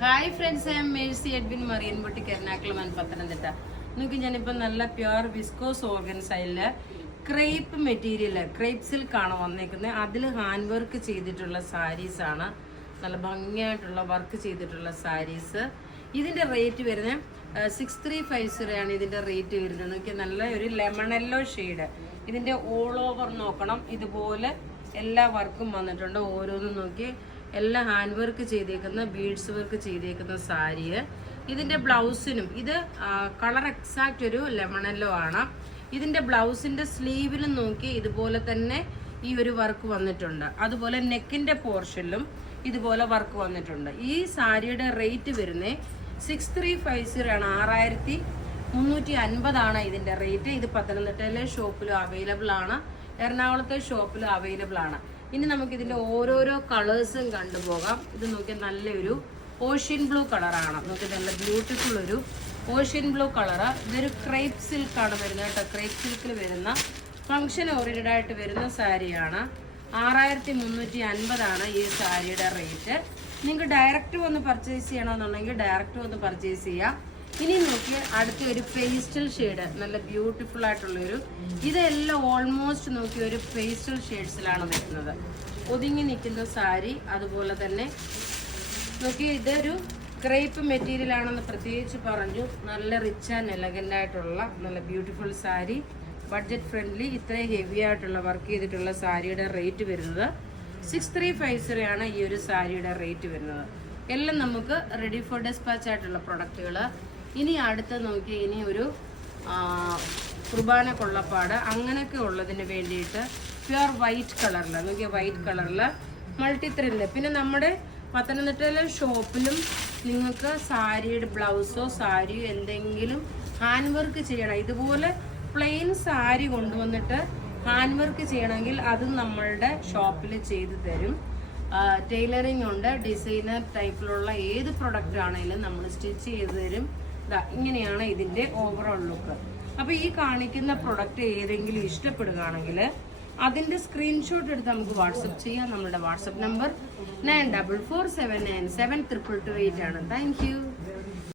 Hi friends, I am Mercy Edwin Marian boutique Ernakulam and Pathanamthitta. നിങ്ങൾക്ക് ഞാനിപ്പോൾ നല്ല പ്യുവർ വിസ്കോസ് ഓർഗൻസൈലിൽ ക്രേപ്പ് മെറ്റീരിയൽ, ക്രേപ്പ് സിൽക്കാണ് വന്നേക്കുന്നത്. അതിൽ ഹാൻഡ് വർക്ക് ചെയ്തിട്ടുള്ള സാരീസാണ്, നല്ല ഭംഗിയായിട്ടുള്ള വർക്ക് ചെയ്തിട്ടുള്ള സാരീസ്. ഇതിൻ്റെ റേറ്റ് വരുന്നത് 6350 ആണ്. ഇതിൻ്റെ റേറ്റ് വരുന്നത് നോക്കി, നല്ല ഒരു ലെമണല്ലോ ഷെയ്ഡ്. ഇതിൻ്റെ ഓൾ ഓവർ നോക്കണം, ഇതുപോലെ എല്ലാ വർക്കും വന്നിട്ടുണ്ട്. ഓരോന്നും നോക്കി എല്ലാം ഹാൻഡ് വർക്ക് ചെയ്തേക്കുന്ന, ബീഡ്സ് വർക്ക് ചെയ്തേക്കുന്ന സാരി. ഇതിൻ്റെ ബ്ലൗസിനും ഇത് കളർ എക്സാക്റ്റ് ഒരു ലെമണല്ലോ ആണ്. ഇതിൻ്റെ ബ്ലൗസിൻ്റെ സ്ലീവിലും നോക്കി ഇതുപോലെ തന്നെ ഈ ഒരു വർക്ക് വന്നിട്ടുണ്ട്. അതുപോലെ നെക്കിൻ്റെ പോർഷനിലും ഇതുപോലെ വർക്ക് വന്നിട്ടുണ്ട്. ഈ സാരിയുടെ റേറ്റ് വരുന്നത് 6350 ആണ്. 6350 ആണ് ഇതിൻ്റെ റേറ്റ്. ഇത് പത്തനംതിട്ടയിലെ ഷോപ്പിലും അവൈലബിൾ ആണ്, എറണാകുളത്തെ ഷോപ്പിലും അവൈലബിൾ ആണ്. ഇനി നമുക്ക് ഇതിൻ്റെ ഓരോരോ കളേഴ്സും കണ്ടുപോകാം. ഇത് നോക്കിയാൽ നല്ലൊരു ഓഷ്യൻ ബ്ലൂ കളറാണ്. നോക്കി, നല്ല ബ്യൂട്ടിഫുൾ ഒരു ഓഷ്യൻ ബ്ലൂ കളറ്. ഇതൊരു ക്രേപ്പ് സിൽക്കാണ് വരുന്നത് കേട്ടോ. ക്രേപ്പ് സിൽക്കിൽ വരുന്ന ഫങ്ഷൻ ഓറിയൻറ്റഡ് ആയിട്ട് വരുന്ന സാരിയാണ്. 6350 ആണ് ഈ സാരിയുടെ റേറ്റ്. നിങ്ങൾക്ക് ഡയറക്റ്റ് വന്ന് പർച്ചേസ് ചെയ്യണമെന്നുണ്ടെങ്കിൽ ഡയറക്റ്റ് വന്ന് പർച്ചേസ് ചെയ്യാം. ഇനി നോക്കി അടുത്ത ഒരു പേസ്റ്റൽ ഷെയ്ഡ്, നല്ല ബ്യൂട്ടിഫുൾ ആയിട്ടുള്ളൊരു, ഇതെല്ലാം ഓൾമോസ്റ്റ് നോക്കി ഒരു പേസ്റ്റൽ ഷെയ്ഡ്സിലാണ് വരുന്നത്. ഒതുങ്ങി നിൽക്കുന്ന സാരി. അതുപോലെ തന്നെ നോക്കി, ഇതൊരു ക്രേപ്പ് മെറ്റീരിയൽ ആണെന്ന് പ്രത്യേകിച്ച് പറഞ്ഞു. നല്ല റിച്ച് ആൻഡ് എലഗൻ്റ് ആയിട്ടുള്ള നല്ല ബ്യൂട്ടിഫുൾ സാരി, ബഡ്ജറ്റ് ഫ്രണ്ട്ലി. ഇത്രയും ഹെവി ആയിട്ടുള്ള വർക്ക് ചെയ്തിട്ടുള്ള സാരിയുടെ റേറ്റ് വരുന്നത് 6350 ആണ് ഈ ഒരു സാരിയുടെ റേറ്റ് വരുന്നത്. എല്ലാം നമുക്ക് റെഡി ഫോർ ഡെസ്പാച്ച് ആയിട്ടുള്ള പ്രൊഡക്റ്റുകൾ. ഇനി അടുത്ത നോക്കി, ഇനി ഒരു കുർബാന കൊള്ളപ്പാട് അങ്ങനെയൊക്കെ ഉള്ളതിന് വേണ്ടിയിട്ട് പ്യുവർ വൈറ്റ് കളറിൽ നോക്കിയാൽ, വൈറ്റ് കളറിൽ മൾട്ടി ത്രെഡിൽ. പിന്നെ നമ്മുടെ പത്തനംതിട്ടയിലെ ഷോപ്പിലും നിങ്ങൾക്ക് സാരിയുടെ ബ്ലൗസോ സാരിയോ എന്തെങ്കിലും ഹാൻഡ് വർക്ക് ചെയ്യണം, ഇതുപോലെ പ്ലെയിൻ സാരി കൊണ്ടുവന്നിട്ട് ഹാൻഡ് വർക്ക് ചെയ്യണമെങ്കിൽ അതും നമ്മളുടെ ഷോപ്പിൽ ചെയ്തു തരും. ടൈലറിംഗ് ഉണ്ട്, ഡിസൈനർ ടൈപ്പിലുള്ള ഏത് പ്രൊഡക്റ്റ് ആണെങ്കിലും നമ്മൾ സ്റ്റിച്ച് ചെയ്ത് തരും. ഇങ്ങനെയാണ് ഇതിൻ്റെ ഓവറോൾ ലുക്ക്. അപ്പോൾ ഈ കാണിക്കുന്ന പ്രൊഡക്റ്റ് ഏതെങ്കിലും ഇഷ്ടപ്പെടുകയാണെങ്കിൽ അതിൻ്റെ സ്ക്രീൻഷോട്ട് എടുത്ത് നമുക്ക് വാട്സപ്പ് ചെയ്യാം. നമ്മുടെ വാട്സപ്പ് നമ്പർ 9447972228 ആണ്. Thank you.